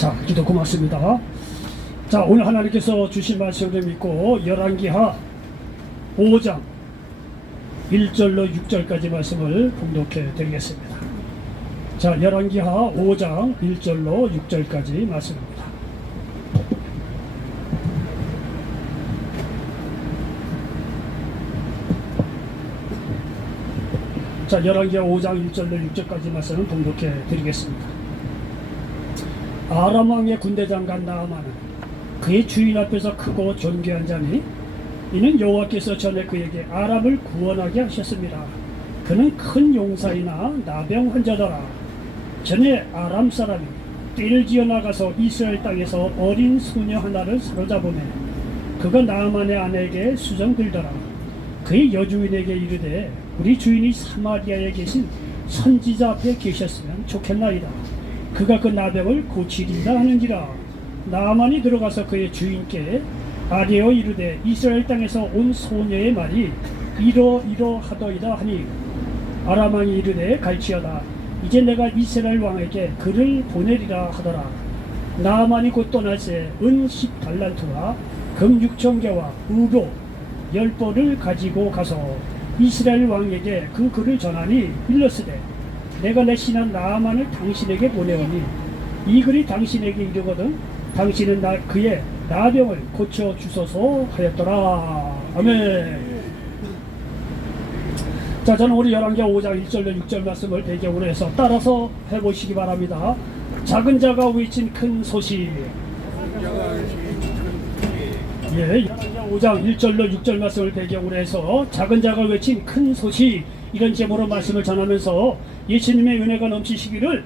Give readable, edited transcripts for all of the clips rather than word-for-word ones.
자, 기도 고맙습니다. 자, 오늘 하나님께서 주신 말씀을 믿고 열왕기하 5장 1절로 6절까지 말씀을 봉독해 드리겠습니다. 자, 열왕기하 5장 1절로 6절까지 말씀입니다. 자, 열왕기하 5장 1절로 6절까지 말씀을 봉독해 드리겠습니다. 아람 왕의 군대장관 나아만은 그의 주인 앞에서 크고 존귀한 자니 이는 여호와께서 전에 그에게 아람을 구원하게 하셨습니다. 그는 큰 용사이나 나병 환자더라. 전에 아람 사람이 띠를 지어 나가서 이스라엘 땅에서 어린 소녀 하나를 사로잡으매 그가 나아만의 아내에게 수정 들더라. 그의 여주인에게 이르되 우리 주인이 사마리아에 계신 선지자 앞에 계셨으면 좋겠나이다. 그가 그 나병을 고치리라 하는지라. 나아만이 들어가서 그의 주인께 아뢰어 이르되 이스라엘 땅에서 온 소녀의 말이 이러하더이다 하니 아람 왕이 이르되 갈지어다. 이제 내가 이스라엘 왕에게 글을 보내리라 하더라. 나아만이 곧 떠날새 은 10달란트와 금 6,000개와 의복 10벌을 가지고 가서 이스라엘 왕에게 그 글을 전하니 일렀으되 내가 내 신한 나아만을 당신에게 보내오니 이 글이 당신에게 이르거든 당신은 그의 나병을 고쳐 주소서 하였더라. 아멘. 자, 저는 우리 열왕기하 5장 1절로 6절 말씀을 배경으로 해서 따라서 해보시기 바랍니다. 작은 자가 외친 큰 소식. 예, 열왕기하 5장 1절로 6절 말씀을 배경으로 해서 작은 자가 외친 큰 소식, 이런 제목으로 말씀을 전하면서 예수님의 은혜가 넘치시기를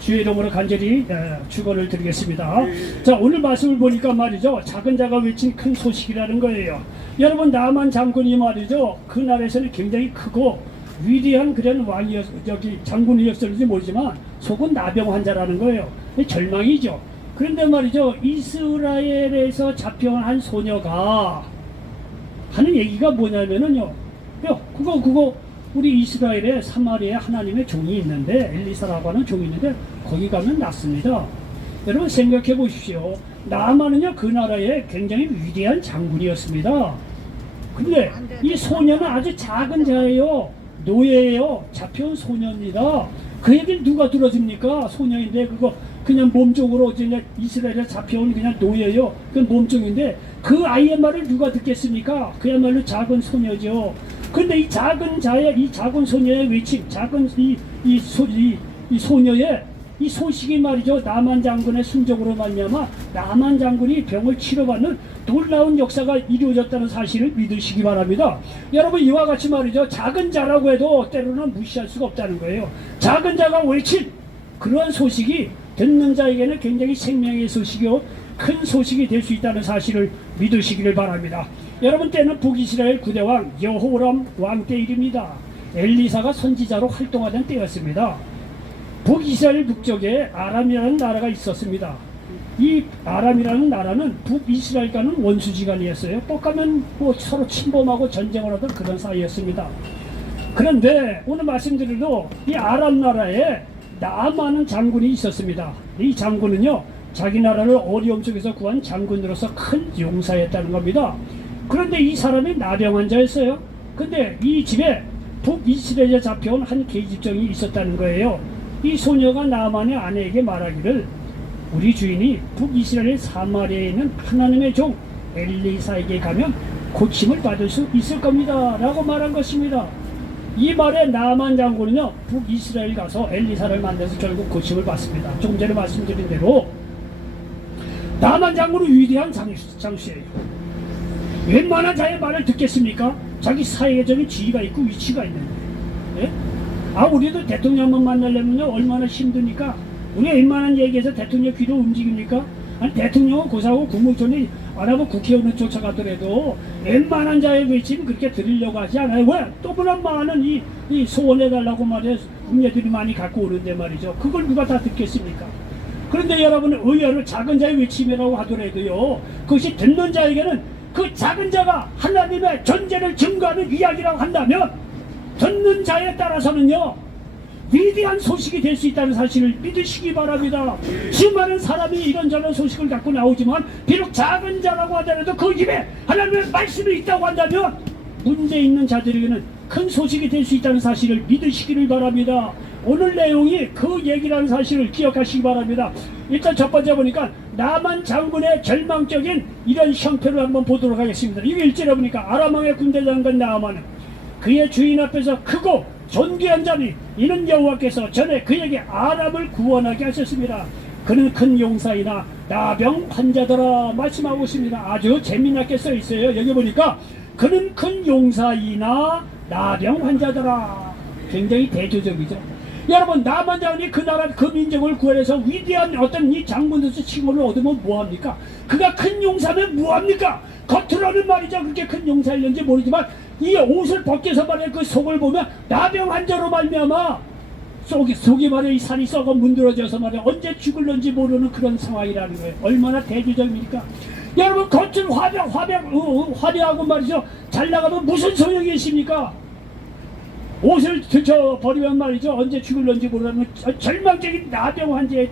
주의 이름으로 간절히 축원을 드리겠습니다. 자, 오늘 말씀을 보니까 말이죠, 작은 자가 외친 큰 소식이라는 거예요. 여러분, 나만 장군이 말이죠, 그 나라에서는 굉장히 크고 위대한 그런 장군이었을지 모르지만 속은 나병 환자라는 거예요. 절망이죠. 그런데 말이죠, 이스라엘에서 잡혀온 한 소녀가 하는 얘기가 뭐냐면은요, 그거 우리 이스라엘에 사마리아에 하나님의 종이 있는데, 엘리사라고 하는 종이 있는데 거기 가면 낫습니다. 여러분 생각해 보십시오. 나아만은요 그 나라의 굉장히 위대한 장군이었습니다. 근데 이 소녀는 아주 작은 자예요. 노예예요. 잡혀온 소녀입니다. 그 얘기를 누가 들어줍니까? 소녀인데 그거 그냥 몸종으로 이스라엘에 잡혀온 그냥 노예요. 그 몸종인데 그 아이의 말을 누가 듣겠습니까? 그야말로 작은 소녀죠. 근데 이 작은 자의, 이 작은 소녀의 외침, 작은 이 소녀의 이 소식이 말이죠, 나만 장군의 순종으로 말미암아 나만 장군이 병을 치료받는 놀라운 역사가 이루어졌다는 사실을 믿으시기 바랍니다. 여러분, 이와 같이 말이죠, 작은 자라고 해도 때로는 무시할 수가 없다는 거예요. 작은 자가 외친 그러한 소식이 듣는 자에게는 굉장히 생명의 소식이요, 큰 소식이 될 수 있다는 사실을 믿으시기를 바랍니다. 여러분, 때는 북이스라엘 구대왕 여호람 왕 때 일입니다. 엘리사가 선지자로 활동하던 때였습니다. 북이스라엘 북쪽에 아람이라는 나라가 있었습니다. 이 아람이라는 나라는 북이스라엘과는 원수지간이었어요. 또 가면 서로 침범하고 전쟁을 하던 그런 사이였습니다. 그런데 오늘 말씀드려도 이 아람 나라에 나아만은 장군이 있었습니다. 이 장군은요, 자기 나라를 어려움 속에서 구한 장군으로서 큰 용사였다는 겁니다. 그런데 이 사람이 나병 환자였어요. 근데 이 집에 북이스라엘에 잡혀온 한 계집종이 있었다는 거예요. 이 소녀가 나아만의 아내에게 말하기를 우리 주인이 북이스라엘 사마리아에 있는 하나님의 종 엘리사에게 가면 고침을 받을 수 있을 겁니다 라고 말한 것입니다. 이 말에 나아만 장군은요, 북이스라엘 가서 엘리사를 만나서 결국 고침을 받습니다. 조금 전에 말씀드린 대로 나아만 장군은 위대한 장수예요. 웬만한 자의 말을 듣겠습니까? 자기 사회적인 지위가 있고 위치가 있는데. 예? 우리도 대통령만 만나려면 얼마나 힘드니까 우리가 웬만한 얘기해서 대통령 귀로 움직입니까? 아니, 대통령은 고사하고 국무총리 아니면 국회의원을 쫓아가더라도 웬만한 자의 외침 그렇게 들으려고 하지 않아요. 왜? 또보나 많은 이 소원해달라고 말해 국민들이 많이 갖고 오는데 말이죠. 그걸 누가 다 듣겠습니까? 그런데 여러분은 의외로 작은 자의 외침이라고 하더라도요, 그것이 듣는 자에게는 그 작은 자가 하나님의 존재를 증거하는 이야기라고 한다면 듣는 자에 따라서는요, 위대한 소식이 될 수 있다는 사실을 믿으시기 바랍니다. 수많은 사람이 이런저런 소식을 갖고 나오지만 비록 작은 자라고 하더라도 그 입에 하나님의 말씀이 있다고 한다면 문제 있는 자들에게는 큰 소식이 될 수 있다는 사실을 믿으시기를 바랍니다. 오늘 내용이 그 얘기라는 사실을 기억하시기 바랍니다. 일단 첫 번째 보니까 나만 장군의 절망적인 이런 형편을 한번 보도록 하겠습니다. 이게 1절에 보니까 아람 왕의 군대 장관 나아만은 그의 주인 앞에서 크고 존귀한 자니 이는 여호와께서 전에 그에게 아람을 구원하게 하셨습니다. 그는 큰 용사이나 나병 환자더라 말씀하고 있습니다. 아주 재미나게 써 있어요. 여기 보니까 그는 큰 용사이나 나병 환자더라. 굉장히 대조적이죠. 여러분, 나만 장군이 그 나라 그 민족을 구원해서 위대한 어떤 이 장군으로서 칭호를 얻으면 뭐합니까? 그가 큰 용사면 뭐합니까? 겉으로는 말이죠, 그렇게 큰 용사였는지 모르지만 이 옷을 벗겨서 말이야 그 속을 보면 나병 환자로 말미암아 속이 말이야 이 살이 썩어 문드러져서 말이야 언제 죽을런지 모르는 그런 상황이라는 거예요. 얼마나 대조적입니까? 여러분, 겉은 화려하고 말이죠 잘 나가면 무슨 소용이 있습니까? 옷을 버리면 말이죠 언제 죽을런지 모르는 절망적인 나병 환자에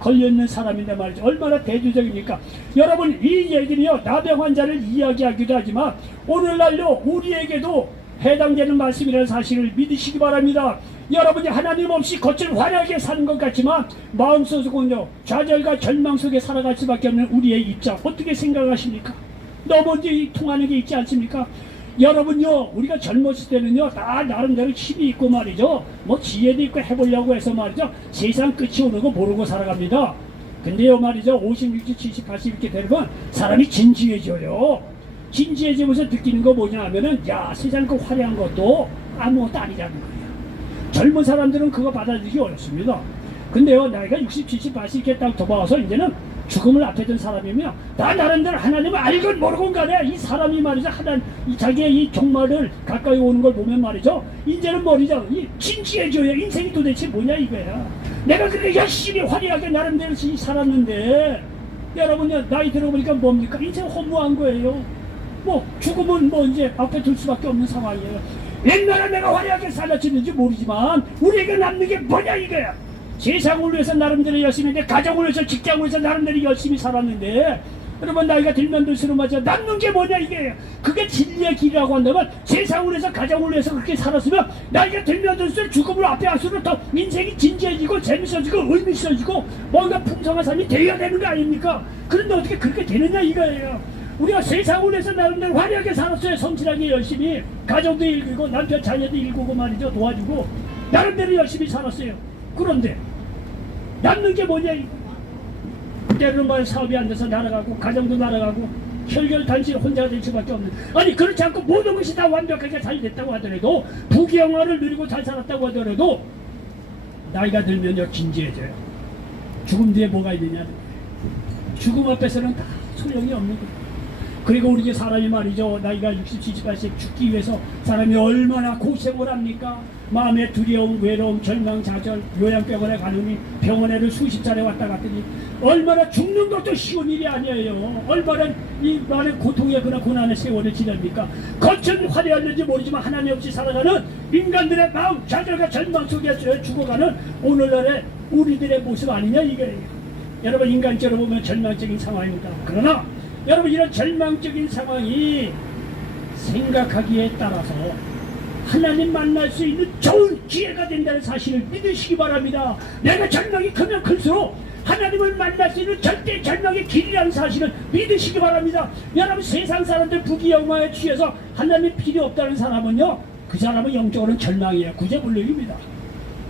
걸려있는 사람인데 말이죠. 얼마나 대조적입니까? 여러분, 이 얘기는요 나병 환자를 이야기하기도 하지만 오늘날요 우리에게도 해당되는 말씀이라는 사실을 믿으시기 바랍니다. 여러분이 하나님 없이 겉을 화려하게 사는 것 같지만 마음속은요 좌절과 절망 속에 살아갈 수밖에 없는 우리의 입장 어떻게 생각하십니까? 너무 통하는 게 있지 않습니까? 여러분요, 우리가 젊었을 때는요 다 나름대로 힘이 있고 말이죠 뭐 지혜도 있고 해보려고 해서 말이죠 세상 끝이 오는 거 모르고 살아갑니다. 근데요 말이죠 50, 60, 70, 80 이렇게 되면 사람이 진지해져요. 진지해지면서 느끼는 거 뭐냐 하면은 야 세상 그 화려한 것도 아무것도 아니라는 거예요. 젊은 사람들은 그거 받아들이기 어렵습니다. 근데요 나이가 60, 70, 80 이렇게 딱 넘어와서 이제는 죽음을 앞에 둔 사람이며 나 나름대로 하나님을 알건 모르건 간에 이 사람이 말이죠 자기의 이 종말을 가까이 오는 걸 보면 말이죠 이제는 말이죠 진지해져야 인생이 도대체 뭐냐 이거야. 내가 그렇게 열심히 화려하게 나름대로 살았는데 여러분요 나이 들어보니까 뭡니까? 인생 허무한 거예요. 뭐 죽음은 뭐 이제 앞에 둘 수밖에 없는 상황이에요. 옛날에 내가 화려하게 살았는지 모르지만 우리에게 남는 게 뭐냐 이거야. 세상을 위해서 나름대로 열심히 했는데 가정을 위해서 직장을 위해서 나름대로 열심히 살았는데 여러분 나이가 들면 들수록 맞아 남는 게 뭐냐 이게. 그게 진리의 길이라고 한다면 세상을 위해서 가정을 위해서 그렇게 살았으면 나이가 들면 들수록 죽음을 앞에 할수록 더 인생이 진지해지고 재밌어지고 의미 있어지고 뭔가 풍성한 삶이 되어야 되는 거 아닙니까? 그런데 어떻게 그렇게 되느냐 이거예요. 우리가 세상을 위해서 나름대로 화려하게 살았어요. 성실하게 열심히 가정도 일구고 남편 자녀도 일구고 말이죠 도와주고 나름대로 열심히 살았어요. 그런데 남는 게 뭐냐? 때로는 말 사업이 안 돼서 날아가고 가정도 날아가고 혈결단신 혼자 될 수밖에 없는. 아니 그렇지 않고 모든 것이 다 완벽하게 잘 됐다고 하더라도 부귀영화를 누리고 잘 살았다고 하더라도 나이가 들면요 진지해져요. 죽음 뒤에 뭐가 있느냐? 죽음 앞에서는 다 소용이 없는 거예요. 그리고 우리 사람이 말이죠 나이가 60, 70, 80 죽기 위해서 사람이 얼마나 고생을 합니까? 마음의 두려움, 외로움, 절망, 좌절, 요양병원에 가느니 병원에를 수십 차례 왔다 갔더니 얼마나 죽는 것도 쉬운 일이 아니에요. 얼마나 이 말의 고통의 그나 고난의 세월을 지냅니까? 겉은 화려했는지 모르지만 하나님 없이 살아가는 인간들의 마음, 좌절과 절망 속에 죽어가는 오늘날의 우리들의 모습 아니냐 이게. 여러분 인간적으로 보면 절망적인 상황입니다. 그러나 여러분 이런 절망적인 상황이 생각하기에 따라서 하나님 만날 수 있는 좋은 기회가 된다는 사실을 믿으시기 바랍니다. 내가 절망이 크면 클수록 하나님을 만날 수 있는 절대 절망의 길이라는 사실을 믿으시기 바랍니다. 여러분 세상 사람들 부귀영화에 취해서 하나님 필요 없다는 사람은요 그 사람은 영적으로는 절망이에요. 구제불능입니다.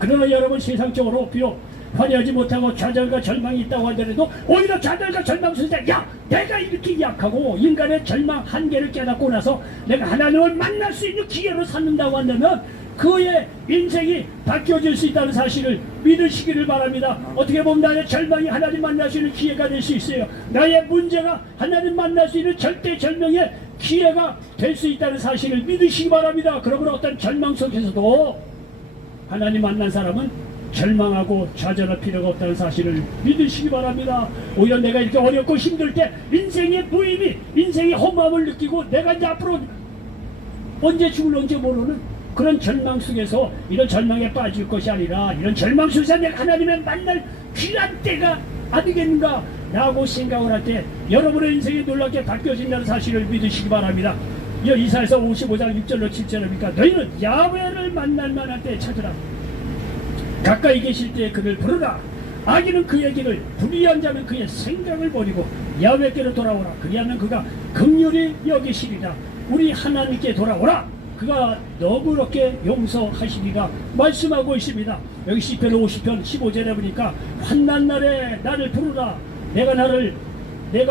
그러나 여러분 세상적으로 비록 화려하지 못하고 좌절과 절망이 있다고 하더라도 오히려 좌절과 절망 속에서 야 내가 이렇게 약하고 인간의 절망 한계를 깨닫고 나서 내가 하나님을 만날 수 있는 기회를 삼는다고 한다면 그의 인생이 바뀌어질 수 있다는 사실을 믿으시기를 바랍니다. 어떻게 보면 나의 절망이 하나님 만날 수 있는 기회가 될 수 있어요. 나의 문제가 하나님 만날 수 있는 절대 절명의 기회가 될 수 있다는 사실을 믿으시기 바랍니다. 그러므로 어떤 절망 속에서도 하나님 만난 사람은 절망하고 좌절할 필요가 없다는 사실을 믿으시기 바랍니다. 오히려 내가 이렇게 어렵고 힘들 때 인생의 무의미, 인생의 허무함을 느끼고 내가 이제 앞으로 언제 죽을런지 모르는 그런 절망 속에서 이런 절망에 빠질 것이 아니라 이런 절망 속에서 내가 하나님을 만날 귀한 때가 아니겠는가 라고 생각을 할 때 여러분의 인생이 놀랍게 바뀌어진다는 사실을 믿으시기 바랍니다. 이사야서 55장 6절로 7절입니까? 너희는 야훼를 만날 만한 때에 찾으라. 가까이 계실 때에 그를 부르라. 악인은 그의 길을, 불의한 자는 그의 생각을 버리고 야훼께로 돌아오라. 그리하면 그가 긍휼히 여기시리라. 우리 하나님께 돌아오라. 그가 너그럽게 용서하시리라 말씀하고 있습니다. 여기 시편 50편 15절에 보니까 환난 날에 나를 부르라. 내가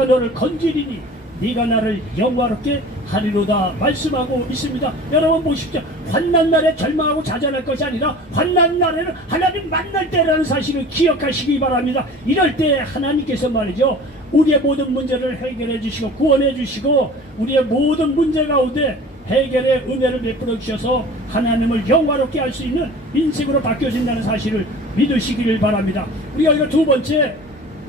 너를 건지리니 네가 나를 영화롭게 하리로다 말씀하고 있습니다. 여러분 보십시오. 환난 날에 절망하고 좌절할 것이 아니라 환난 날에는 하나님 만날 때라는 사실을 기억하시기 바랍니다. 이럴 때 하나님께서 말이죠, 우리의 모든 문제를 해결해 주시고 구원해 주시고 우리의 모든 문제 가운데 해결의 은혜를 베풀어 주셔서 하나님을 영화롭게 할 수 있는 인생으로 바뀌어진다는 사실을 믿으시기를 바랍니다. 우리가 이거 두 번째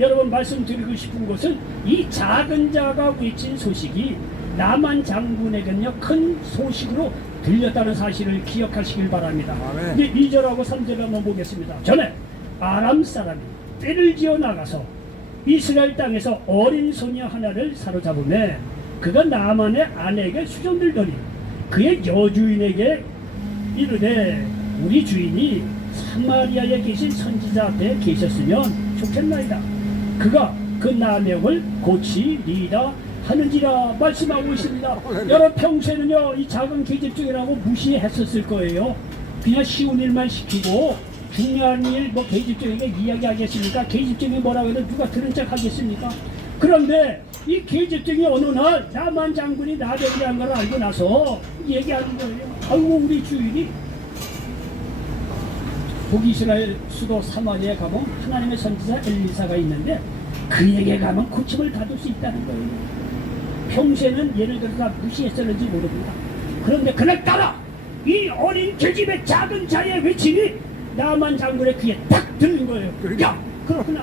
여러분 말씀드리고 싶은 것은 이 작은 자가 외친 소식이 나만 장군에게는요 큰 소식으로 들렸다는 사실을 기억하시길 바랍니다. 이제 2절하고 3절을 한번 보겠습니다. 전에 아람 사람이 떼를 지어 나가서 이스라엘 땅에서 어린 소녀 하나를 사로잡으매 그가 나만의 아내에게 수종들더니 그의 여주인에게 이르되 우리 주인이 사마리아에 계신 선지자 앞에 계셨으면 좋겠나이다. 그가 그 남역을 고치리라 하는지라 말씀하고 있습니다. 여러분 평소에는요 이 작은 계집종이라고 무시했었을 거예요. 그냥 쉬운 일만 시키고 중요한 일 뭐 계집종에게 이야기하겠습니까? 계집종이 뭐라고 해도 누가 들은 척 하겠습니까? 그런데 이 계집종이 어느 날 나만 장군이 나대기한 걸 알고 나서 얘기하는 거예요. 아이고 우리 주인이 북이스라엘 수도 사마리아에 가면 하나님의 선지자 엘리사가 있는데 그에게 가면 고침을 받을 수 있다는 거예요. 평소에는 예를 들어서 무시했었는지 모릅니다. 그런데 그날따라 이 어린 계집의 작은 자의 외침이 나만 장군의 귀에 딱 들린 거예요. 야 그렇구나.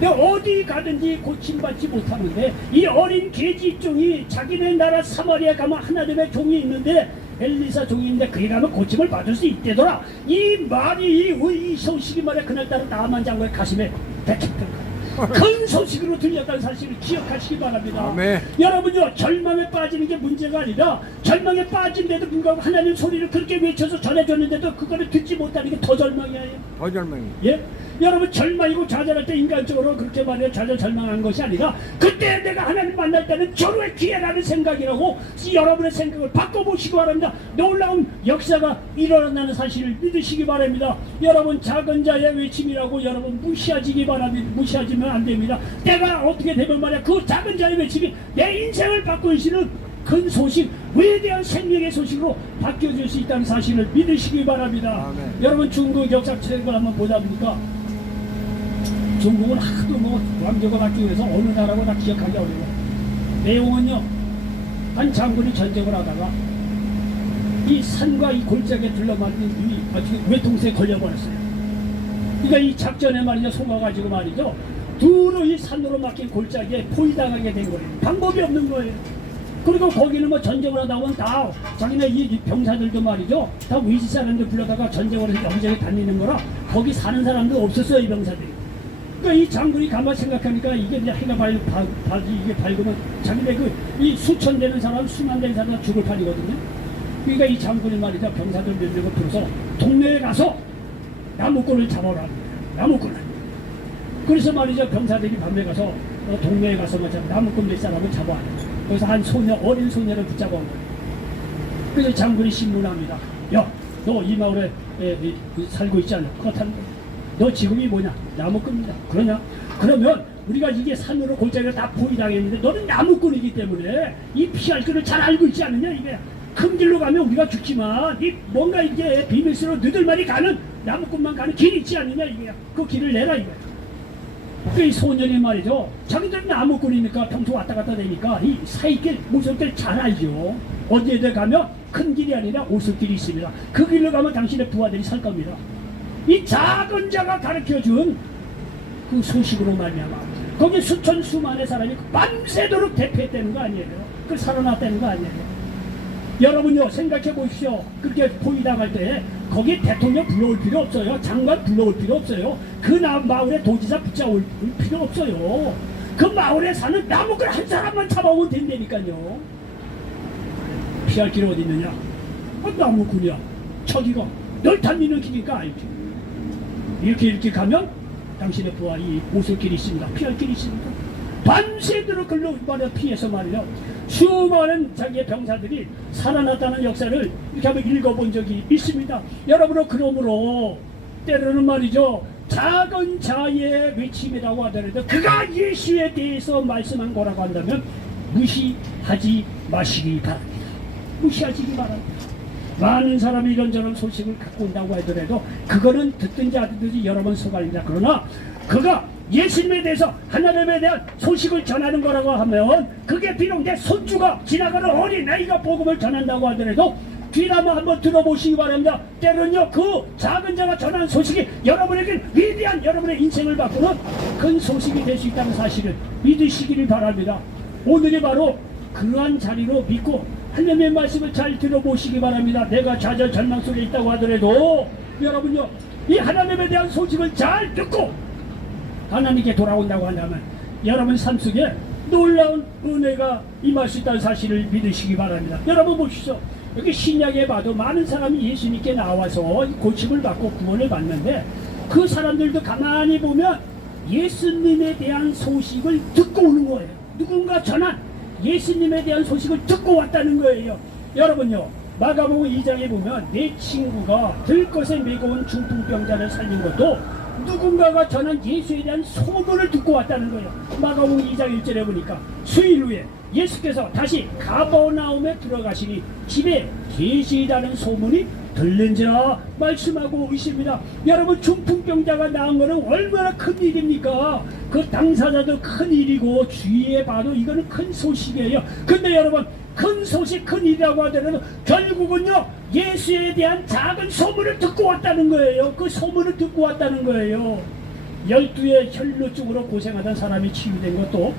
내가 어디 가든지 고침받지 못하는데 이 어린 계집종이 자기네 나라 사마리아에 가면 하나님의 종이 있는데 엘리사 종인데 그에 가면 고침을 받을 수 있대더라. 이 말이 이 소식이 말이야 그날따라 나만 장군의 가슴에 백했던 거예요. 큰 소식으로 들렸다는 사실을 기억하시기 바랍니다. 아멘. 여러분요 절망에 빠지는 게 문제가 아니라 절망에 빠진데도 불구하고 하나님 소리를 그렇게 외쳐서 전해줬는데도 그거를 듣지 못하는 게 더 절망이에요. 더 절망이. 예? 여러분 절망이고 좌절할 때 인간적으로 그렇게 말해요. 절망한 것이 아니라 그때 내가 하나님 만날 때는 절호의 기회라는 생각이라고 여러분의 생각을 바꿔보시기 바랍니다. 놀라운 역사가 일어난다는 사실을 믿으시기 바랍니다. 여러분 작은 자의 외침이라고 여러분 무시하시기 바랍니다. 무시하시면 안 됩니다. 때가 어떻게 되면 말이야 그 작은 자의 외침이 내 인생을 바꾸시는 큰 소식, 위대한 생명의 소식으로 바뀌어질 수 있다는 사실을 믿으시기 바랍니다. 아멘. 여러분 중국 역사책을 한번 보다 보니까 중국은 하도 뭐 왕조가 바뀌기 위해서 어느 나라고 다 기억하기 어려워요. 내용은요 한 장군이 전쟁을 하다가 이 산과 이 골짜기에 둘러맞는 이 어떻게 외통수에 걸려버렸어요. 그러니까 이 작전에 말이죠 속아가지고 말이죠 두루 이 산으로 막힌 골짜기에 포위당하게 된 거예요. 방법이 없는 거예요. 그리고 거기는 뭐 전쟁을 하다 보면 다 자기네 이 병사들도 말이죠 다 위지 사람들 불러다가 전쟁을 해서 여기저기 다니는 거라 거기 사는 사람도 없었어요. 이 병사들이. 그러니까 이 장군이 가만 생각하니까 이게 이제 해가 이게 밝으면 자기네 이 수천 되는 사람 수만 되는 사람 죽을 판이거든요. 그러니까 이 장군이 말이죠 병사들 몇 명을 풀어서 동네에 가서 나무꾼을 잡아라. 나무꾼을. 그래서 말이죠 병사들이 밤에 가서 동네에 가서 나무꾼 몇 사람을 잡아와요. 그래서 한 소녀, 어린 소녀를 붙잡아 온 거예요. 그래서 장군이 신문합니다. 야, 너 이 마을에 살고 있지 않아? 그렇다는 거야. 너 직업이 뭐냐? 나무꾼이다. 그러냐? 그러면 우리가 이게 산으로 골짜기를 다 포위당했는데 너는 나무꾼이기 때문에 이 피할 길을 잘 알고 있지 않느냐? 이게 큰 길로 가면 우리가 죽지만 이 뭔가 이게 비밀스러워 너희들만이 가는 나무꾼만 가는 길이 있지 않느냐? 이게 그 길을 내라 이거야. 이 소년이 말이죠 자기들 나무꾼이니까 평소 왔다 갔다 다니니까 이 사이길 무섭길 잘 알죠. 어디에 가면 큰 길이 아니라 오솔길이 있습니다. 그 길로 가면 당신의 부하들이 살 겁니다. 이 작은 자가 가르쳐준 그 소식으로 말미암아 거기 수천 수만의 사람이 밤새도록 대피했다는 거 아니에요. 그 살아났다는 거 아니에요. 여러분요 생각해 보십시오. 그렇게 포위당할 때 거기 대통령 불러올 필요 없어요. 장관 불러올 필요 없어요. 그 마을에 도지사 붙여올 필요 없어요. 그 마을에 사는 나무꾼 한 사람만 잡아오면 된다니까요. 피할 길이 어디 있느냐? 나무꾼이야. 저기가 널 달리는 길이니까 알지. 이렇게 가면 당신의 부하 이 옷을 길이 있습니다. 피할 길이 있습니다. 밤새도록 글로 말이야 피해서 말이야 수많은 자기의 병사들이 살아났다는 역사를 이렇게 한번 읽어본 적이 있습니다. 여러분은 그러므로 때로는 말이죠 작은 자의 외침이라고 하더라도 그가 예수에 대해서 말씀한 거라고 한다면 무시하지 마시기 바랍니다. 무시하시기 바랍니다. 많은 사람이 이런저런 소식을 갖고 온다고 하더라도 그거는 듣든지 안 듣든지 여러 번 속아입니다. 그러나 그가 예수님에 대해서 하나님에 대한 소식을 전하는 거라고 하면 그게 비록 내 손주가 지나가는 어린 아이가 복음을 전한다고 하더라도 귀라면 한번 들어보시기 바랍니다. 때로는요 그 작은 자가 전하는 소식이 여러분에게 위대한 여러분의 인생을 바꾸는 큰 소식이 될 수 있다는 사실을 믿으시기를 바랍니다. 오늘이 바로 그러한 자리로 믿고 하나님의 말씀을 잘 들어보시기 바랍니다. 내가 좌절 절망 속에 있다고 하더라도 여러분요 이 하나님에 대한 소식을 잘 듣고 하나님께 돌아온다고 한다면 여러분 삶 속에 놀라운 은혜가 임할 수 있다는 사실을 믿으시기 바랍니다. 여러분 보십시오. 여기 신약에 봐도 많은 사람이 예수님께 나와서 고침을 받고 구원을 받는데 그 사람들도 가만히 보면 예수님에 대한 소식을 듣고 오는 거예요. 누군가 전한 예수님에 대한 소식을 듣고 왔다는 거예요. 여러분요 마가복음 2장에 보면 내 친구가 들것에 메고 온 중풍병자를 살린 것도 누군가가 전한 예수에 대한 소문을 듣고 왔다는 거예요. 마가복음 2장 1절에 보니까 수일 후에 예수께서 다시 가버나움에 들어가시니 집에 계시다는 소문이 들린지라 말씀하고 있습니다. 여러분 중풍병자가 나은 것은 얼마나 큰 일입니까? 그 당사자도 큰 일이고 주위에 봐도 이거는 큰 소식이에요. 근데 여러분 큰 소식 큰 일이라고 하더라도 결국은요 예수에 대한 작은 소문을 듣고 왔다는 거예요. 그 소문을 듣고 왔다는 거예요. 12의 혈루증으로 고생하던 사람이 치유된 것도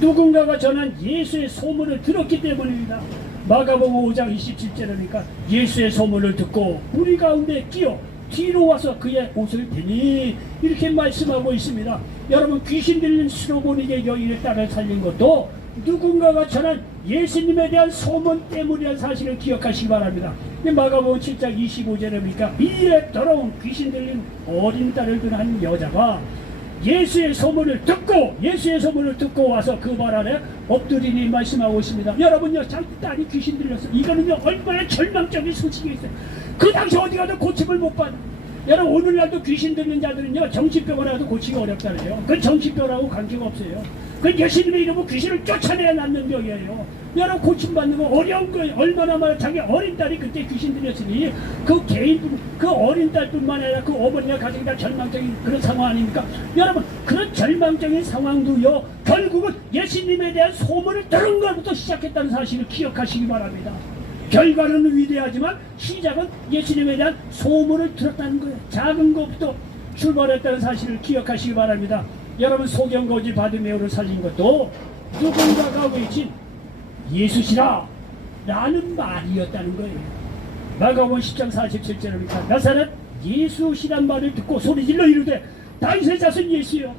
누군가가 전한 예수의 소문을 들었기 때문입니다. 마가복음 5장 27절이니까 예수의 소문을 듣고 우리 가운데 끼어 뒤로 와서 그의 옷을 대니 이렇게 말씀하고 있습니다. 여러분 귀신 들린 스로보니게 여인의 딸을 살린 것도 누군가가 전한 예수님에 대한 소문 때문이라는 사실을 기억하시기 바랍니다. 마가복음 7장 25절에 보니까 미에 더러운 귀신 들린 어린 딸을 둔 한 여자가 예수의 소문을 듣고 와서 그 발 아래 엎드리니 말씀하고 있습니다. 여러분요 자기 딸이 귀신 들렸어. 이거는요 얼마나 절망적인 소식이 있어요. 그 당시 어디 가도 고침을 못 받아. 여러분 오늘날도 귀신 들린 자들은요 정신병을 하도 고치기 어렵다 그래요. 그건 정신병하고 관계가 없어요. 그건 예수님의 이름으로 귀신을 쫓아내야 낫는 병이에요. 여러분 고침받는 거 어려운 거예요. 얼마나 많아. 자기 어린 딸이 그때 귀신 들렸으니 그 개인뿐 그 어린 딸뿐만 아니라 그 어머니가 가정이 다 절망적인 그런 상황 아닙니까? 여러분 그런 절망적인 상황도요 결국은 예수님에 대한 소문을 들은 것부터 시작했다는 사실을 기억하시기 바랍니다. 결과는 위대하지만 시작은 예수님에 대한 소문을 들었다는 거예요. 작은 것부터 출발했다는 사실을 기억하시기 바랍니다. 여러분 소경거지 바디메오를 살린 것도 누군가가 외친 예수시라 라는 말이었다는 거예요. 마가복음 10장 47절에 보니까 나사렛 예수시란 말을 듣고 소리질러 이르되 다윗의 자손 예수여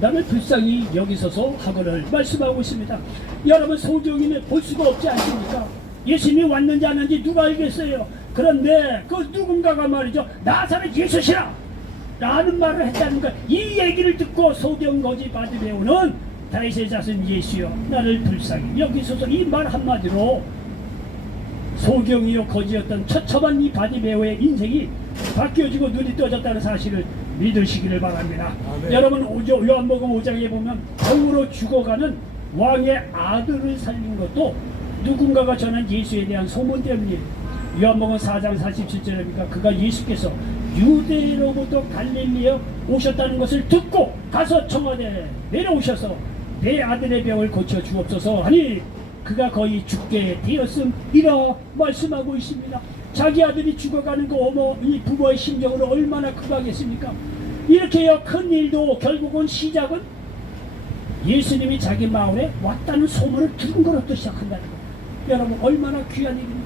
나는 불쌍히 여기 서서 하거늘 말씀하고 있습니다. 여러분 소경이는 볼 수가 없지 않습니까? 예수님이 왔는지 안 왔는지 누가 알겠어요. 그런데 그 누군가가 말이죠 나사렛 예수시라 라는 말을 했다는 거예요. 이 얘기를 듣고 소경거지 바디메오는 다윗의 자손 예수여 나를 불쌍히 여기 서서 이 말 한마디로 소경이요 거지였던 처참한 이 바디메오의 인생이 바뀌어지고 눈이 떠졌다는 사실을 믿으시기를 바랍니다. 아멘. 여러분 요한복음 5장에 보면 병으로 죽어가는 왕의 아들을 살린 것도 누군가가 전한 예수에 대한 소문 때문이에요. 요한복음 4장 47절입니까? 그가 예수께서 유대로부터 갈릴리에 오셨다는 것을 듣고 가서 청와대에 내려오셔서 내 아들의 병을 고쳐 주옵소서 하니 그가 거의 죽게 되었음이라 말씀하고 있습니다. 자기 아들이 죽어가는 그 이 부모의 심정은 얼마나 급하겠습니까? 이렇게요 큰 일도 결국은 시작은 예수님이 자기 마을에 왔다는 소문을 들은 것부터 시작한다는 거예요. 여러분 얼마나 귀한 일입니까?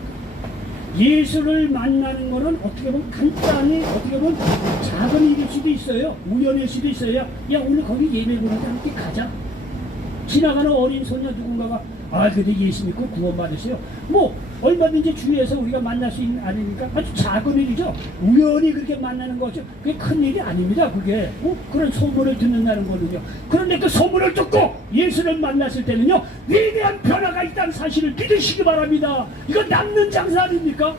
예수를 만나는 것은 어떻게 보면 간단히 어떻게 보면 작은 일일 수도 있어요. 우연일 수도 있어요. 야 오늘 거기 예배 보는데 함께 가자. 지나가는 어린 소녀 누군가가 근데 예수 믿고 구원 받으세요. 뭐 얼마든지 주위에서 우리가 만날 수 있는 아니니까 아주 작은 일이죠. 우연히 그렇게 만나는 거죠. 그게 큰 일이 아닙니다. 그게 그런 소문을 듣는다는 거는요. 그런데 그 소문을 듣고 예수를 만났을 때는요 위대한 변화가 있다는 사실을 믿으시기 바랍니다. 이거 남는 장사 아닙니까?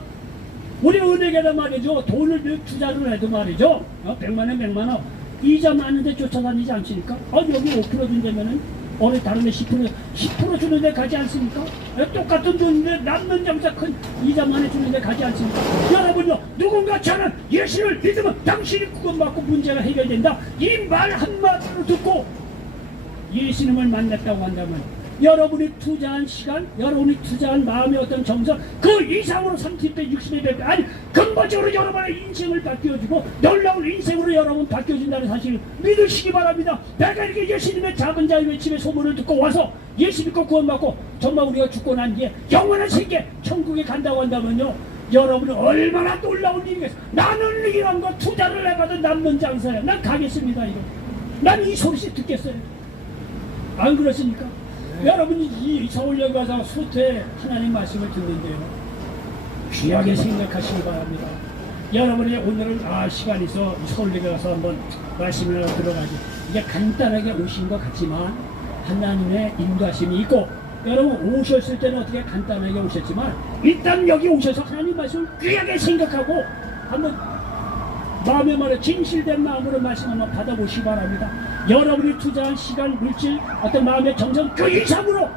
우리 은행에다 말이죠. 돈을 투자를 해도 말이죠. 100만원 100만원 이자 많은데 쫓아다니지 않습니까? 여기 5% 준다면은 어느 다른 데 10% 주는 데 가지 않습니까? 똑같은 돈인데 남는 장사 큰 이자만에 주는 데 가지 않습니까? 여러분요, 누군가 저는 예수를 믿으면 당신이 구원받고 문제가 해결된다. 이 말 한마디로 듣고 예수님을 만났다고 한다면 여러분이 투자한 시간, 여러분이 투자한 마음의 어떤 정서 그 이상으로 30배, 60배, 100배 아니 근본적으로 여러분의 인생을 바뀌어주고 놀라운 인생으로 여러분 바뀌어진다는 사실을 믿으시기 바랍니다. 내가 이렇게 예수님의 작은 자의 외침의 소문을 듣고 와서 예수 믿고 구원받고 정말 우리가 죽고 난 뒤에 영원한 세계 천국에 간다고 한다면요 여러분은 얼마나 놀라운 일이겠어. 나는 이런 거 투자를 해봐도 남는 장사야. 난 가겠습니다. 이거 난 이 소식 듣겠어요. 안 그렇습니까? 여러분이 이 서울역 가서 수태 하나님 말씀을 듣는데요 귀하게 생각하시기 바랍니다. 여러분이 오늘은 시간 있어 서울역에 가서 한번 말씀을 들어가지 이게 간단하게 오신 것 같지만 하나님의 인도하심이 있고 여러분 오셨을 때는 어떻게 간단하게 오셨지만 일단 여기 오셔서 하나님 말씀을 귀하게 생각하고 한번 마음의 말에 진실된 마음으로 말씀 한번 받아보시기 바랍니다. 여러분이 투자한 시간, 물질, 어떤 마음의 정성 그 이상으로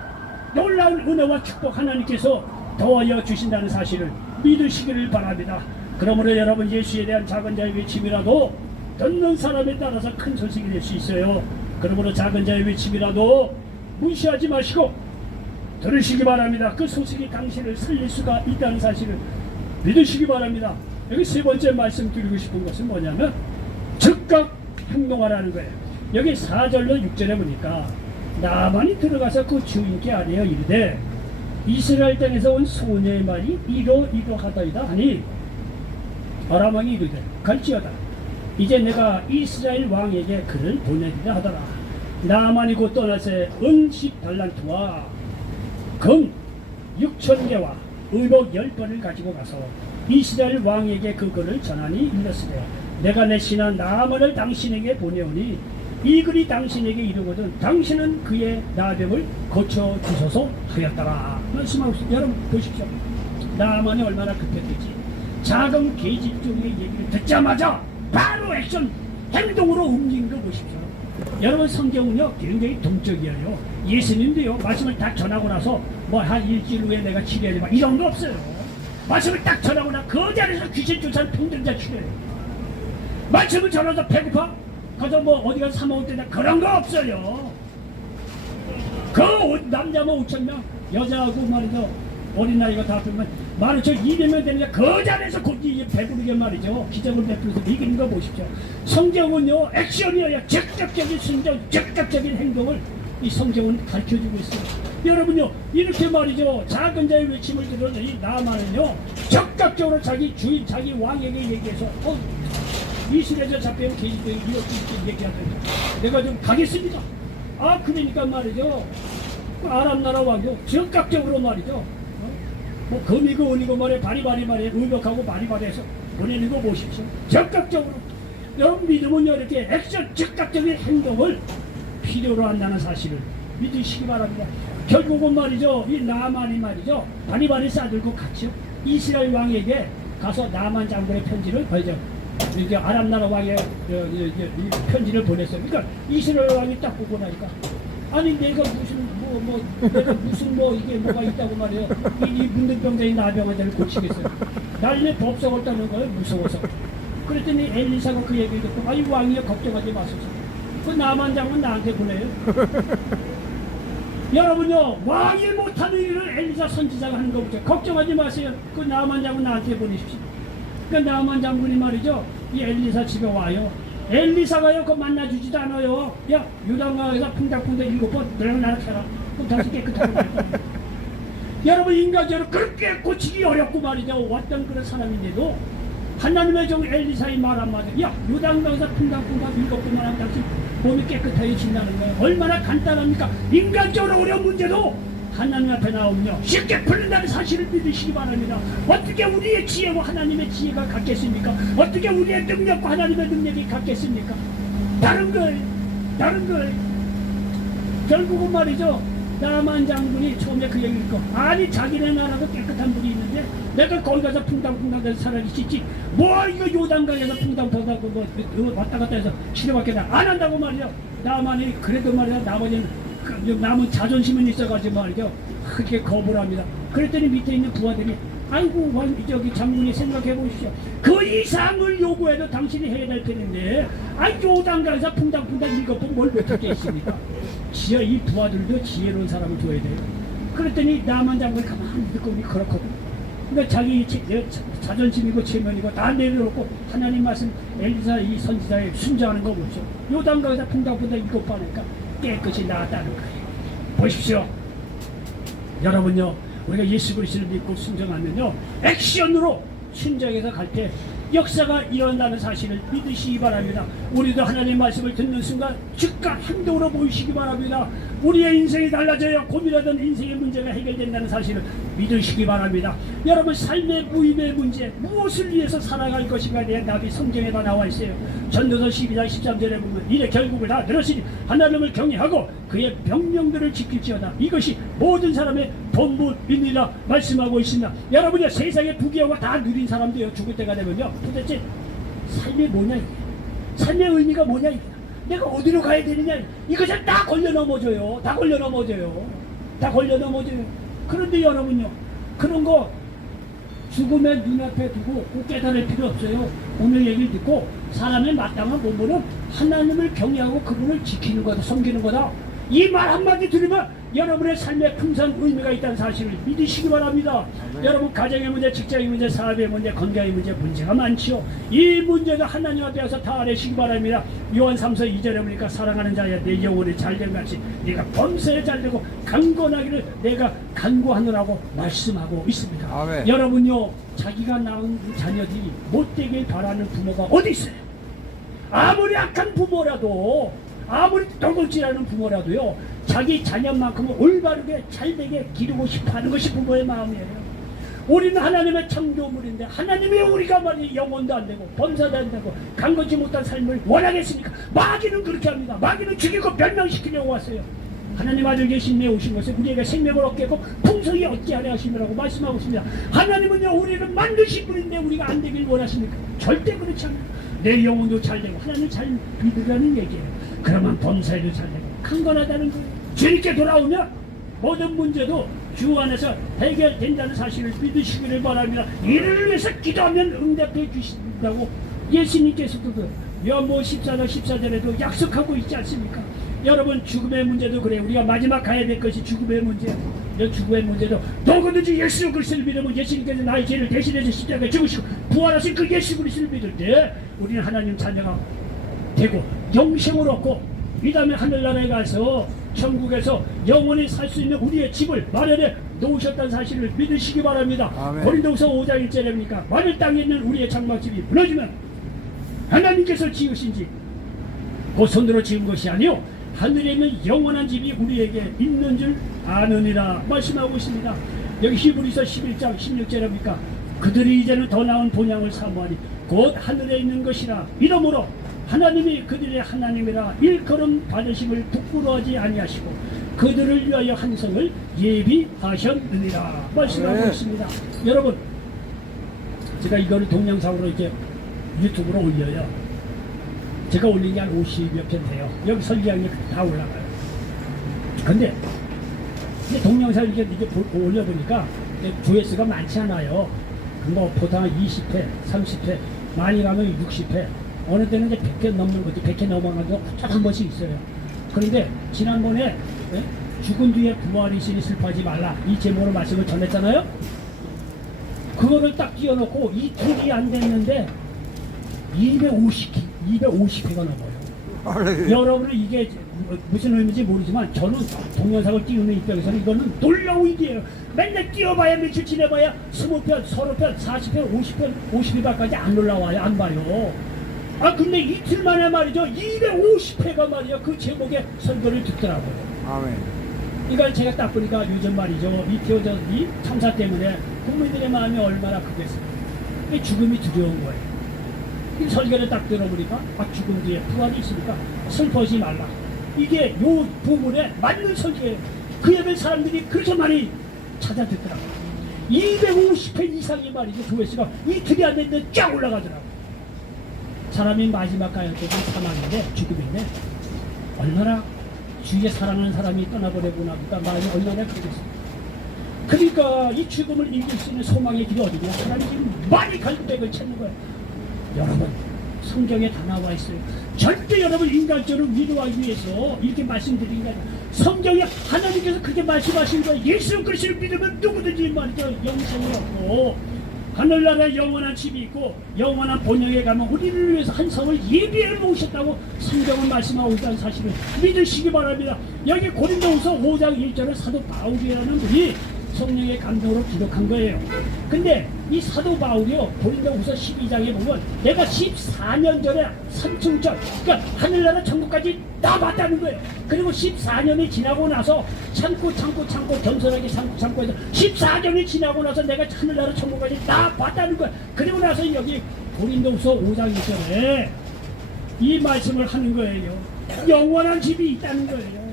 놀라운 은혜와 축복 하나님께서 더하여 주신다는 사실을 믿으시기를 바랍니다. 그러므로 여러분 예수에 대한 작은 자의 외침이라도 듣는 사람에 따라서 큰 소식이 될 수 있어요. 그러므로 작은 자의 외침이라도 무시하지 마시고 들으시기 바랍니다. 그 소식이 당신을 살릴 수가 있다는 사실을 믿으시기 바랍니다. 여기 세 번째 말씀드리고 싶은 것은 뭐냐면 즉각 행동하라는 거예요. 여기 4절로 6절에 보니까 나만이 들어가서 그 주인께 아뢰어 이르되 이스라엘 땅에서 온 소녀의 말이 이러하더이다 하니 아람 왕이 이르되 갈지어다 이제 내가 이스라엘 왕에게 그를 보내리라 하더라. 나만이 곧 떠나서 은 10달란트와 금 6,000개와 의복 10번을 가지고 가서 이스라엘 왕에게 그 글을 전하니 이르시되 내가 내 신하 나만을 당신에게 보내오니 이 글이 당신에게 이르거든 당신은 그의 나병을 고쳐 주소서 하였더라. 말씀하고 있습니다. 여러분 보십시오. 나만이 얼마나 급했든지 작은 계집종의 얘기를 듣자마자 바로 액션 행동으로 옮긴 거 보십시오. 여러분 성경은요 굉장히 동적이에요. 예수님도요 말씀을 딱 전하고 나서 뭐 한 일주일 후에 내가 치료해야 돼 이런 거 없어요. 말씀을 딱 전하고 나 그 자리에서 귀신 쫓아는 통전자 치료해요. 말씀을 전해서 배고파? 가서 뭐 어디 가서 사 먹을 때나 그런 거 없어요. 그 남자만 5,000명 여자하고 말이죠 어린아이가 다 그러면 말이죠 200명 되니까 그 자리에서 고기 배부르게 말이죠 기적을 베풀어서 이기는 거 보십시오. 성경은요 액션이어야 즉각적인 순종 즉각적인 행동을 이 성경은 가르쳐주고 있어요. 여러분요 이렇게 말이죠 작은 자의 외침을 들어서 이 나만은요 적극적으로 자기 주인 자기 왕에게 얘기해서 이스라엘에서 잡혀온 계집종이 이렇게 얘기하더니 내가 좀 가겠습니다. 그러니까 말이죠 아람 나라 왕도 적극적으로 말이죠 뭐 금이고 은이고 말에 바리바리 말에 의벽하고 바리바리해서 보내는 거 보십시오. 적극적으로 여러분 믿으면요 이렇게 액션 즉각적인 행동을 필요로 한다는 사실을 믿으시기 바랍니다. 결국은 말이죠 이 나만이 말이죠 바리바리 싸들고 갔죠. 이스라엘 왕에게 가서 나만 장군의 편지를 이렇게 아람 나라 왕의 편지를 보냈어요. 그러니까 이스라엘 왕이 딱 보고 나니까 아니 내가 무슨 이게 뭐가 있다고 말이에요. 이 문둥병자의 나병을 고치겠어요. 날내 법석을 따는 거예요. 무서워서. 그랬더니 엘리사가 그 얘기를 듣고 아이 왕이여 걱정하지 마소서. 그 나만 장군 나한테 보내요. 여러분요 왕이 못하는 일을 엘리사 선지자가 하는 거보죠. 걱정하지 마세요. 그 나만 장군 나한테 보내십시오. 그 나만 장군이 말이죠 이 엘리사 집에 와요. 엘리사가요 그거 만나주지도 않아요. 야 유다강에서 풍작풍작 7번 너랑 나랑 해라. 그럼 다시 깨끗하게 날 거야. 여러분 인간적으로 그렇게 고치기 어렵고 말이죠. 왔던 그런 사람인데도 하나님의 종 엘리사의 말 한마디, 야 요단강에서 풍당풍당 7번만 하면 당신 몸이 깨끗해진다는 거예요. 얼마나 간단합니까? 인간적으로 어려운 문제도 하나님 앞에 나오며 쉽게 풀린다는 사실을 믿으시기 바랍니다. 어떻게 우리의 지혜와 하나님의 지혜가 같겠습니까? 어떻게 우리의 능력과 하나님의 능력이 같겠습니까? 다른 걸 결국은 말이죠. 나만 장군이 처음에 그 얘기를 거 아니 자기네 나라도 깨끗한 물이 있는데 내가 거기 가서 풍당풍당 돼서 살아기 씻지 뭐 이거 요단강에서 풍당풍당 뭐 왔다 갔다 해서 치료받게 안 한다고 말이죠. 나만이 그래도 말이야 나머지는 남은 자존심은 있어가지고 말이죠. 크게 거부를 합니다. 그랬더니 밑에 있는 부하들이 아이고 저기 장군이 생각해 보십시오. 그 이상을 요구해도 당신이 해야 될 텐데 아이 요단강에서 풍당풍당 7번 뭘 어떻게 했습니까? 이 부하들도 지혜로운 사람을 줘야 돼요. 그랬더니 나만 장군이 가만히 듣고 우리 그렇거든. 그러니까 자기 자존심이고 체면이고 다 내려놓고 하나님 말씀 엘리사 이 선지자에 순종하는 거 보죠. 요단강에서 풍당풍당 7번 하니까 깨끗이 나았다는 거예요. 보십시오. 여러분요, 우리가 예수 그리스도를 믿고 순종하면요, 액션으로 순종해서 갈 때 역사가 일어난다는 사실을 믿으시기 바랍니다. 우리도 하나님의 말씀을 듣는 순간 즉각 행동으로 보이시기 바랍니다. 우리의 인생이 달라져야 고민하던 인생의 문제가 해결된다는 사실을 믿으시기 바랍니다. 여러분 삶의 무의미의 문제 무엇을 위해서 살아갈 것인가에 대한 답이 성경에 다 나와 있어요. 전도서 12장 13절에 보면 이래 결국을 다 들으시니 하나님을 경외하고 그의 명령들을 지킬지어다. 이것이 모든 사람의 본분이니라 말씀하고 있습니다. 여러분이 세상의 부귀영화 다 누린 사람도요 죽을 때가 되면요 도대체 삶이 뭐냐 이게 삶의 의미가 뭐냐 이게 내가 어디로 가야 되느냐 이것을 다 걸려 넘어져요. 다 걸려 넘어져요. 그런데 여러분요 그런 거 죽음의 눈앞에 두고 꼭 깨달을 필요 없어요. 오늘 얘기를 듣고 사람의 마땅한 본분은 하나님을 경외하고 그분을 지키는 거다, 섬기는 거다. 이 말 한마디 들으면 여러분의 삶에 풍성한 의미가 있다는 사실을 믿으시기 바랍니다. 여러분 가정의 문제, 직장의 문제, 사업의 문제, 건강의 문제, 문제가 많지요. 이 문제가 하나님 앞에 와서 다 아뢰시기 바랍니다. 요한 3서 2절에 보니까 사랑하는 자야 내 영혼이 잘된 같이 네가 범사에 잘되고 강건하기를 내가 간구하느라고 말씀하고 있습니다. 아멘. 여러분요 자기가 낳은 자녀들이 못되길 바라는 부모가 어디 있어요? 아무리 악한 부모라도 아무리 도둑질하는 부모라도요 자기 자녀만큼은 올바르게 잘되게 기르고 싶어하는 것이 부모의 마음이에요. 우리는 하나님의 창조물인데 하나님이 우리가 말이 영혼도 안 되고 범사도 안 되고 간거지 못한 삶을 원하겠습니까? 마귀는 그렇게 합니다. 마귀는 죽이고 멸망시키려고 왔어요. 하나님 아들 계신 데 오신 것은 우리에게 생명을 얻게 하고 풍성히 얻게 하려 하심이라고 말씀하고 있습니다. 하나님은요 우리를 만드신 분인데 우리가 안 되길 원하십니까? 절대 그렇지 않아요. 내 영혼도 잘되고 하나님 잘 믿으라는 얘기예요. 그러면 범사에도 잘되고 강건하다는 거예요. 주님께 돌아오면 모든 문제도 주 안에서 해결된다는 사실을 믿으시기를 바랍니다. 이를 위해서 기도하면 응답해 주신다고 예수님께서도 요한복음 14장 14절에도 약속하고 있지 않습니까? 여러분 죽음의 문제도 그래요. 우리가 마지막 가야 될 것이 죽음의 문제예요. 죽음의 문제도 누구든지 예수 그리스도를 믿으면 예수님께서 나의 죄를 대신해서 십자가에 죽으시고 부활하신 그 예수 그리스도를 믿을 때 우리는 하나님 자녀가 되고 영생을 얻고 이 다음에 하늘나라에 가서 천국에서 영원히 살 수 있는 우리의 집을 마련해 놓으셨다는 사실을 믿으시기 바랍니다. 아멘. 고린도후서 5장 1절입니까? 마늘 땅에 있는 우리의 장막집이 무너지면 하나님께서 지으신지 그 손으로 지은 것이 아니요 하늘에 있는 영원한 집이 우리에게 있는 줄 아느니라 말씀하고 있습니다. 여기 히브리서 11장 16절입니까? 그들이 이제는 더 나은 본향을 사모하니 곧 하늘에 있는 것이라 이러므로 하나님이 그들의 하나님이라 일컬음 받으심을 부끄러워하지 아니하시고 그들을 위하여 한 성을 예비하셨느니라 말씀하고 있습니다. 여러분 제가 이거를 동영상으로 이제 유튜브로 올려요. 제가 올린 게 한 50여 편 돼요. 여기 설계한 게 다 올라가요. 근데 이제 동영상 이제 올려보니까 조회수가 많지 않아요. 뭐 보통 20회, 30회, 많이 가면 60회. 어느 때는 이제 100회 넘는 거지, 100회 넘어간 거 한 번씩 있어요. 그런데 지난번에 죽은 뒤에 부활이시니 슬퍼하지 말라 이 제목으로 말씀을 전했잖아요. 그거를 딱 띄워놓고 이틀이 안 됐는데 250회가 넘어요. 여러분은 이게 무슨 의미인지 모르지만 저는 동영상을 띄우는 입장에서는 이거는 놀라운 일이에요. 맨날 띄워봐야 며칠 지내봐야 20편, 30편, 40편, 50편, 50회까지 안 올라와요. 안 봐요. 아 근데 이틀 만에 말이죠. 250회가 말이죠. 그 제목의 설교를 듣더라고요. 아멘. 이걸 제가 딱 보니까 요즘 말이죠. 미테오저 이 참사 때문에 국민들의 마음이 얼마나 크겠어요. 이 죽음이 두려운 거예요. 이 설교를 딱 들어보니까 죽음 뒤에 부활이 있으니까 슬퍼하지 말라. 이게 요 부분에 맞는 설교예요. 그 옆에 사람들이 그렇게 많이 찾아 듣더라고요. 250회 이상이 말이죠. 조회수가 이틀이 안 됐는데 쫙 올라가더라고요. 사람이 마지막 가야 되는 사망인데 죽음인데 얼마나 주위에 사랑하는 사람이 떠나버리고 나니까 마음이 얼마나 그러겠어요. 그러니까 이 죽음을 이길 수 있는 소망의 길이 어디냐. 하나님 지금 많이 갈등백을 찾는 거예요. 여러분 성경에 다 나와 있어요. 절대 여러분 인간적으로 위로하기 위해서 이렇게 말씀드린 게 아니라 성경에 하나님께서 그렇게 말씀하신 거예요. 예수 그리스도를 믿으면 누구든지 말이죠 영생이 없고 하늘나라에 영원한 집이 있고 영원한 본영에 가면 우리를 위해서 한 성을 예비해 놓으셨다고 성경은 말씀하고 있다는 사실을 믿으시기 바랍니다. 여기 고린도후서 5장 1절을 사도 바울이라는 분이 성령의 감동으로 기록한 거예요. 근데 이 사도 바울이요 고린도후서 12장에 보면 내가 14년 전에 산승절 그러니까 하늘나라 천국까지 나봤다는 거예요. 그리고 14년이 지나고 나서 참고 겸손하게 참고 해서 14년이 지나고 나서 내가 하늘나라 천국까지 나봤다는 거예요. 그리고 나서 여기 고린도후서 5장 1절에 이 말씀을 하는 거예요. 영원한 집이 있다는 거예요.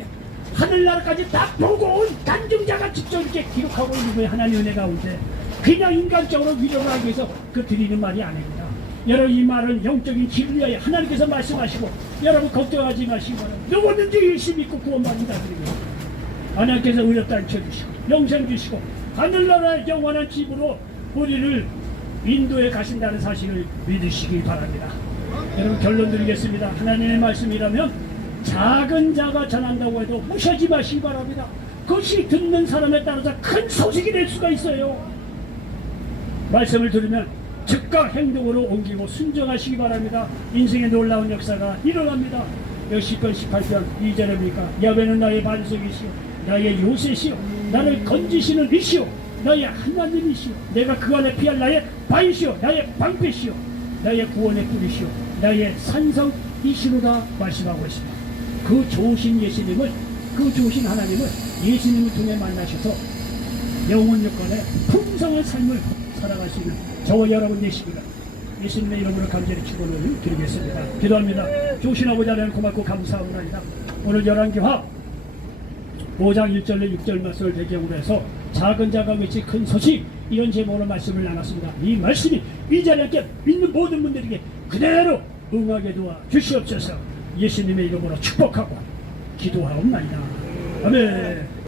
하늘나라까지 다 보고 온 간증자가 직접 이렇게 기록하고 있는 거예요. 하나님 은혜 가운데 그냥 인간적으로 위로를 하기 위해서 그 드리는 말이 아닙니다. 여러분 이 말은 영적인 길을 위하여 하나님께서 말씀하시고 여러분 걱정하지 마시고 누구든지 예수 믿고 구원받는다 드리고 하나님께서 의롭다 쳐주시고 영생 주시고 하늘나라의 영원한 집으로 우리를 인도에 가신다는 사실을 믿으시기 바랍니다. 여러분 결론 드리겠습니다. 하나님의 말씀이라면 작은 자가 전한다고 해도 무시하지 마시기 바랍니다. 그것이 듣는 사람에 따라서 큰 소식이 될 수가 있어요. 말씀을 들으면 즉각 행동으로 옮기고 순종하시기 바랍니다. 인생의 놀라운 역사가 일어납니다. 여기 10편 18편 2절에 보니까 야훼는 나의 반석이시오 나의 요새시오 나를 건지시는 이시오 나의 하나님이시오 내가 그 안에 피할 나의 바위시오 나의 방패시오 나의 구원의 뿌리시오 나의 산성이시로다 말씀하고 있습니다. 그 좋으신 예수님을 그 좋으신 하나님을 예수님을 통해 만나셔서 영원 여건의 풍성한 삶을 살아갈 수 있는 저와 여러분 되시기를 예수님의 이름으로 간절히 축원을 드리겠습니다. 기도합니다. 좋으신 아버지 하나님 고맙고 감사합니다. 오늘 열왕기하 5장 1절로 6절 말씀을 배경으로 해서 작은 자가 외치 큰 소식 이런 제목으로 말씀을 나눴습니다. 이 말씀이 이 자리에 믿는 모든 분들에게 그대로 응하게 도와 주시옵소서. 예수님의 이름으로 축복하고 기도하옵나이다. 아멘.